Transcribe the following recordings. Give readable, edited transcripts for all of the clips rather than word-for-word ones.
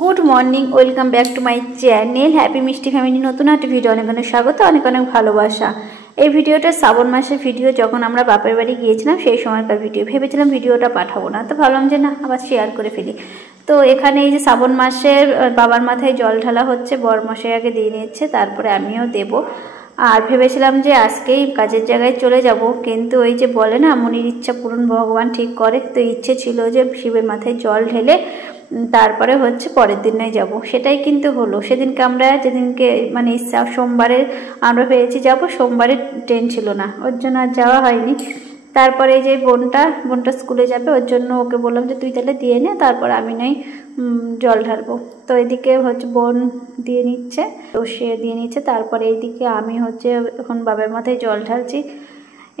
Good morning welcome back to my channel happy Mishti family नतून एक video अनेक अनेक स्वागत अनेक अनेक भालोबासा। এই ভিডিওটা শ্রাবণ মাসের ভিডিও, যখন আমরা বাপের বাড়ি গিয়েছিলাম সেই সময়কার ভিডিও। ভেবেছিলাম ভিডিওটা পাঠাবো না, তো ভাবলাম যে না আবার শেয়ার করে ফেলি। তো এখানে এই যে শ্রাবণ মাসের বাবার মাথায় জল ঢালা হচ্ছে, বরমশাই আগে দিয়ে নিচ্ছে, তারপরে আমিও দেব। আর ভেবেছিলাম যে আজকেই কাজের জায়গায় চলে যাব, কিন্তু ওই যে বলে না মনের ইচ্ছা পূরণ ভগবান ঠিক করে, তো ইচ্ছে ছিল যে শিবের মাথায় জল ঢেলে তারপরে হচ্ছে পরের দিনে যাব। সেটাই কিন্তু হলো। সেদিনকে আমরা যেদিনকে মানে সোমবারে আমরা পেয়েছি যাব, সোমবারে ট্রেন ছিল না, ওর জন্য আর যাওয়া হয়নি। তারপরে এই যে বোনটা স্কুলে যাবে, ওর জন্য ওকে বললাম যে তুই তাহলে দিয়ে নে, তারপর আমি নই জল ঢালবো। তো এদিকে হচ্ছে বোন দিয়ে নিচ্ছে, তো সে দিয়ে নিচ্ছে, তারপরে এইদিকে আমি হচ্ছে এখন বাবার মাথায় জল ঢালছি।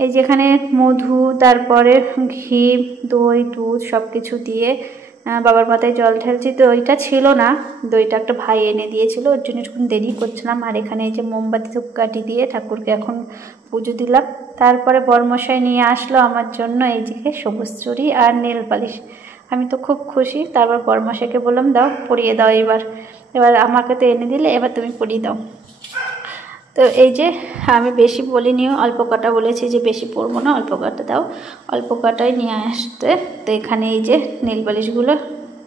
এই যেখানে মধু, তারপরে ঘি, দই, দুধ সব কিছু দিয়ে বাবার মাথায় জল ঢালছি। তো ওইটা ছিল না, দইটা একটা ভাই এনে দিয়েছিল, ওর জন্য একটু দেরি করছিলাম। আর এখানে এই যে মোমবাতি ধূপকাঠি দিয়ে ঠাকুরকে এখন পুজো দিলাম। তারপরে বরমশাই নিয়ে আসলো আমার জন্য এই যে সবুজ চুড়ি আর নেল পালিশ। আমি তো খুব খুশি। তারপর বরমশাইকে বললাম দাও পরিয়ে দাও, এবার আমাকে তো এনে দিলে, এবার তুমি পরিয়ে দাও। তো এই যে আমি বেশি বলিনি, অল্প কটা বলেছি যে বেশি পরবো না, অল্প কটা দাও, অল্প কটাই নিয়ে আসতে। তো এখানে এই যে নেল পালিশগুলো,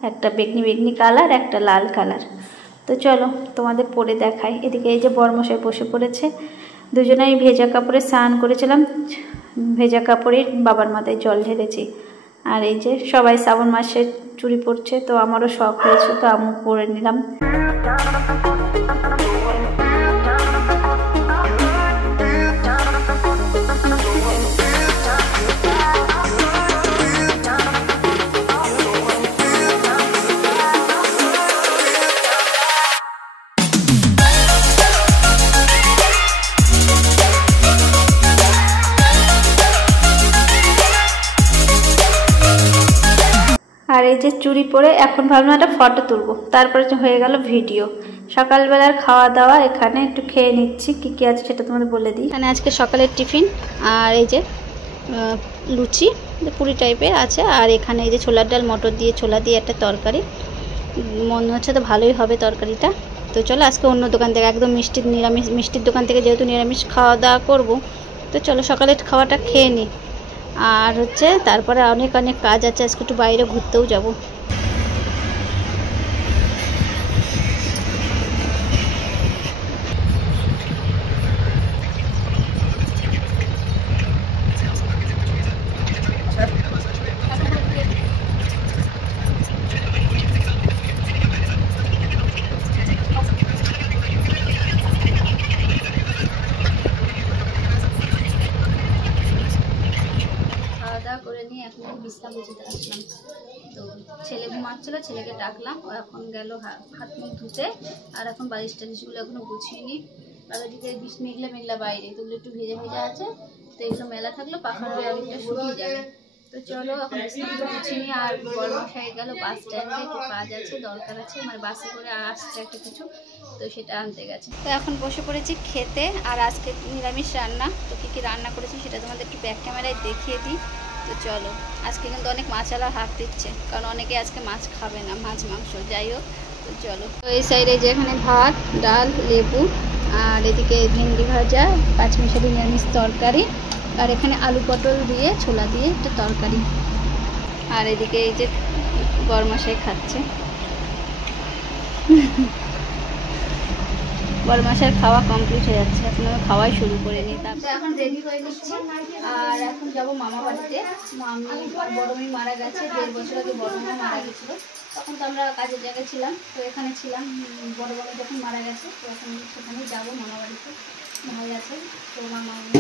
একটা বেগনি কালার, একটা লাল কালার। তো চলো তোমাদের পরে দেখাই। এদিকে এই যে বরমশাই বসে পড়েছে, দুজনেই ভেজা কাপড়ে স্নান করেছিলাম, ভেজা কাপড়ে বাবার মাথায় জল ঢেলেছি। আর এই যে সবাই শ্রাবণ মাসে চুড়ি পরছে, তো আমারও শখ হয়েছে, তো আমি পরে নিলাম। আর এই যে চুড়ি পরে এখন ভাবলাম একটা ফটো তুলবো, তারপরে হয়ে গেল ভিডিও। সকালবেলার খাওয়া দাওয়া এখানে একটু খেয়ে নিচ্ছি, কী কী আছে সেটা তোমাদের বলে দিই। এখানে আজকে সকালের টিফিন, আর এই যে লুচি পুরি টাইপের আছে, আর এখানে এই যে ছোলার ডাল, মটর দিয়ে ছোলা দিয়ে একটা তরকারি, মনে হচ্ছে তো ভালোই হবে তরকারিটা। তো চলো আজকে অন্য দোকান থেকে, একদম মিষ্টির দোকান থেকে, যেহেতু নিরামিষ খাওয়া দাওয়া করবো, তো চলো সকালের খাওয়াটা খেয়ে নিই। আর হচ্ছে তারপরে অনেক কাজ আছে, আজকে একটু বাইরে ঘুরতেও যাব। করে নিয়ে এখন বিশ্রাম নিতে আসলাম। তো ছেলে ঘুমাচ্ছিল, ছেলেকে ডাকলাম, ও এখন গেল হাত মুখ ধুতে। আর এখন বালিশ টালিশগুলো এখনো গুছিয়ে নিই। বাবাদিকে মেঘলা বাইরে, তো একটু ভেজা আছে, তো এগুলো মেলা থাকলো পাখার অনেকটা শুকিয়ে যাবে। তো চলো এখন বিছানাটা গুছিয়ে নিই। আর বরমশাই গেল বাস স্ট্যান্ডে, একটু কাজ আছে, দরকার আছে, মানে বাসে করে আসছে একটা কিছু, তো সেটা আনতে গেছে। তো এখন বসে পড়েছি খেতে। আর আজকে নিরামিষ রান্না, তো কী রান্না করেছি সেটা তোমাদের একটু ব্যাক ক্যামেরায় দেখিয়ে দিই। তো চলো, আজকে কিন্তু অনেক মাছওয়ালা হাত দিচ্ছে, কারণ অনেকে আজকে মাছ খাবে না, মাছ মাংস যাই হোক। তো চলো, তো এই সাইডে যে এখানে ভাত, ডাল, লেবু, আর এদিকে ভেন্ডি ভাজা, পাঁচমিশালি নিরামিষ তরকারি, আর এখানে আলু পটল দিয়ে ছোলা দিয়ে একটা তরকারি। আর এদিকে এই যে বরমশাই খাচ্ছে। বরমাসের খাওয়া কমপ্লিট হয়ে যাচ্ছে, এখন আমি খাওয়াই শুরু করে নিই। তারপর এখন রেডি হয়ে নিচ্ছি, আর এখন যাবো মামা বাড়িতে। বড় মেয়ে মারা গেছে, 1.5 বছর আগে বড় মেয়ে মারা গেছিলো, তখন তো আমরা কাজের জায়গায় ছিলাম, তো এখানে ছিলাম। বড় মেয়ে যখন মারা গেছে, তো এখন সেখানে যাবো মামা বাড়িতে। ভাই আছে, তো মামা আছে।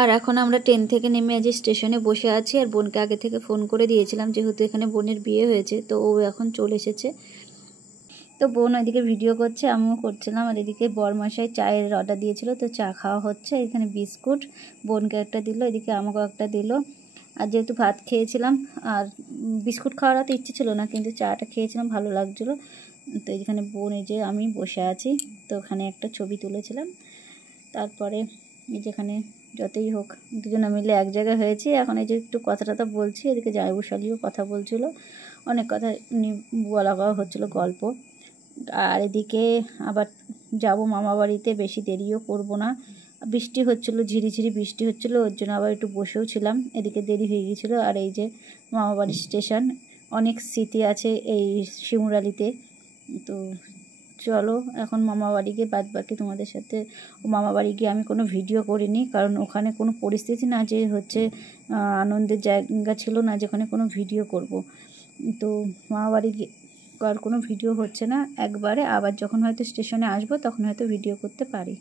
আর এখন আমরা ট্রেন থেকে নেমে আজ স্টেশনে বসে আছি। আর বোনকে আগে থেকে ফোন করে দিয়েছিলাম, যেহেতু এখানে বোনের বিয়ে হয়েছে, তো ও এখন চলে এসেছে। তো বোন ওইদিকে ভিডিও করছে, আমিও করছিলাম। আর এদিকে বরমশাই চায়ের অর্ডার দিয়েছিল, তো চা খাওয়া হচ্ছে। এখানে বিস্কুট বোনকে একটা দিল, এদিকে আমাকেও একটা দিল। আর যেহেতু ভাত খেয়েছিলাম আর বিস্কুট খাওয়ার তো ইচ্ছে ছিল না, কিন্তু চাটা খেয়েছিলাম, ভালো লাগছিলো। তো এখানে বোন, এই যে আমি বসে আছি, তো ওখানে একটা ছবি তুলেছিলাম। তারপরে এই যেখানে যতই হোক দুজনে মিলে এক জায়গায় হয়েছি। এখন এই যে একটু কথা টথা বলছি, এদিকে জায়বুশালিও কথা বলছিল, অনেক কথা বলা হচ্ছিলো, গল্প। আর এদিকে আবার যাব মামা বাড়িতে, বেশি দেরিও করব না। বৃষ্টি হচ্ছিলো, ঝিরিঝিরি বৃষ্টি হচ্ছিলো, ওর জন্য আবার একটু বসেও ছিলাম, এদিকে দেরি হয়ে গিয়েছিলো। আর এই যে মামা বাড়ির স্টেশন, অনেক স্মৃতি আছে এই শিমুরালিতে। তো চলো এখন মামা বাড়ি গিয়ে বাদ বাকি তোমাদের সাথে। মামা বাড়ি গিয়ে আমি কোনো ভিডিও করিনি, কারণ ওখানে কোনো পরিস্থিতি না যে হচ্ছে আনন্দের জায়গা ছিল না যেখানে কোনো ভিডিও করব। তো মামা বাড়ি গিয়ে আর কোনো ভিডিও হচ্ছে না, একবারে আবার যখন হয়তো স্টেশনে আসবো তখন হয়তো ভিডিও করতে পারি।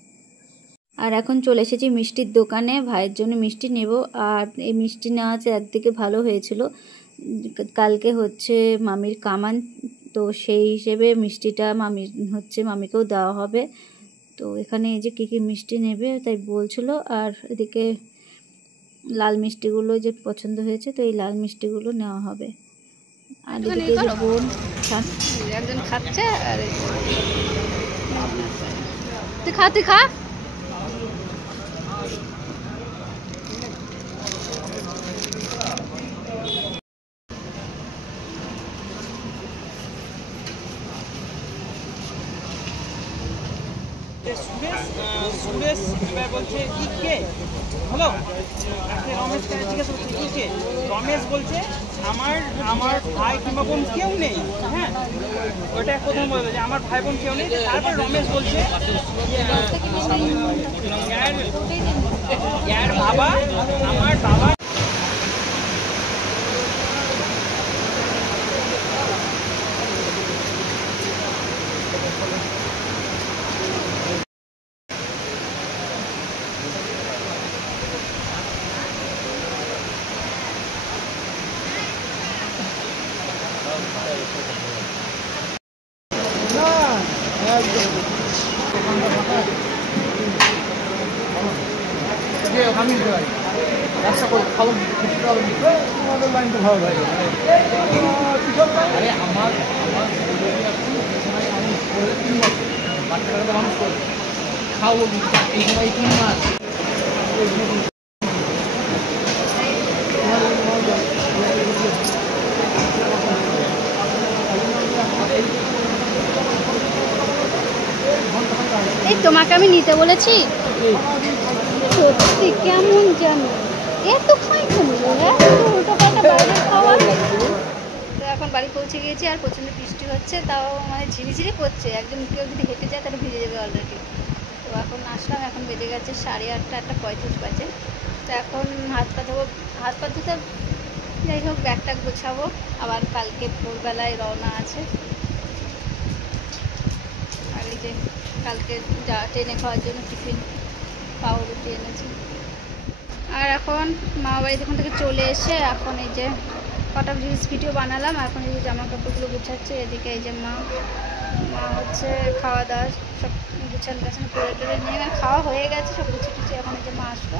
আর এখন চলে এসেছি মিষ্টির দোকানে, ভাইয়ের জন্য মিষ্টি নেব। আর এই মিষ্টি নেওয়া আছে, একদিকে ভালো হয়েছিল, কালকে হচ্ছে মামির কামান, তো সেই হিসেবে মিষ্টিটা মামিকেও দেওয়া হবে। তো এখানে এই যে কী কী মিষ্টি নেবে তাই বলছিল। আর এদিকে লাল মিষ্টিগুলো যে পছন্দ হয়েছে, তো এই লাল মিষ্টিগুলো নেওয়া হবে। আর এদিকে যে বোন একজন খাচ্ছে, আর তুই খা সুরেশ এবার বলছে ইকে, হ্যালো, রমেশ জিজ্ঞাসা করছে ইকে। রমেশ বলছে আমার ভাই কিংবা বোন কেউ নেই। হ্যাঁ, ওটা প্রথম বললো যে আমার ভাই বোন কেউ নেই। তারপর রমেশ বলছে বাবা, আমার বাবা। আমি ব্যবসা করে খাবো, তোমাদের লাইন তো ভালো লাগে। আরে আমার বাচ্চাটা মানুষ করে খাবো, এই সময় 3 মাস। এই তোমাকে আমি নিতে বলেছি, সত্যি কেমন জানো এত খাই উল্টো পাল্টা বাইরে খাওয়া। তো এখন বাড়ি পৌঁছে গিয়েছি, আর প্রচণ্ড বৃষ্টি হচ্ছে, তাও মানে ঝিরিঝিরি পড়ছে, একজন কেউ যদি হেঁটে যায় তাহলে ভিজে যাবে অলরেডি। তো এখন আসলাম, এখন বেজে গেছে 8:30, 8:35 বাজে। তো এখন হাত পা ধুতে, যাই হোক ব্যাগটা গোছাবো, আবার কালকে ভোরবেলায় রওনা আছে। আর এই যে কালকে ট্রেনে খাওয়ার জন্য টিফিন পাউরুটি এনেছি। আর এখন মামা বাড়ি দোকান থেকে চলে এসে এখন এই যে কটা রিলস ভিডিও বানালাম। এখন এই যে জামা কাপড়গুলো গুছাচ্ছে, এদিকে এই যে মা হচ্ছে খাওয়া দাওয়া সব গুছানো করে টোরে নিয়ে খাওয়া হয়ে গেছে, সব গুছিয়ে এখন এই যে মা আসলো।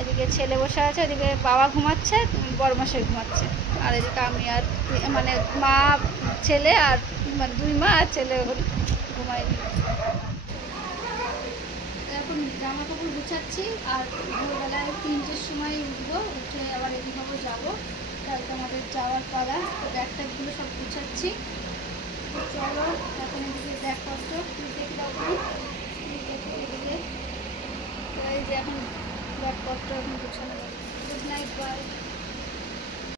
এদিকে ছেলে বসে আছে, এদিকে বাবা ঘুমাচ্ছে, বড়মশাই ঘুমাচ্ছে। আর এদিকে আমি আর মানে মা ছেলে আর মানে 2 মা আর ছেলে ঘুমায়নি। এখন জামা কাপড় গুছাচ্ছি, আর ভোরবেলায় 3টের সময় উঠবো, উঠে আবার এদিকে যাবো, কালকে আমাদের যাওয়ার পালা। তো ব্যাগগুলো সব গুছাচ্ছি। চলো এখন এদিকে ব্যাগপত্র দেখে দাও, এদিকে তো এই যে এখন ব্যাগপত্র এখন গুছানো। Good night, by.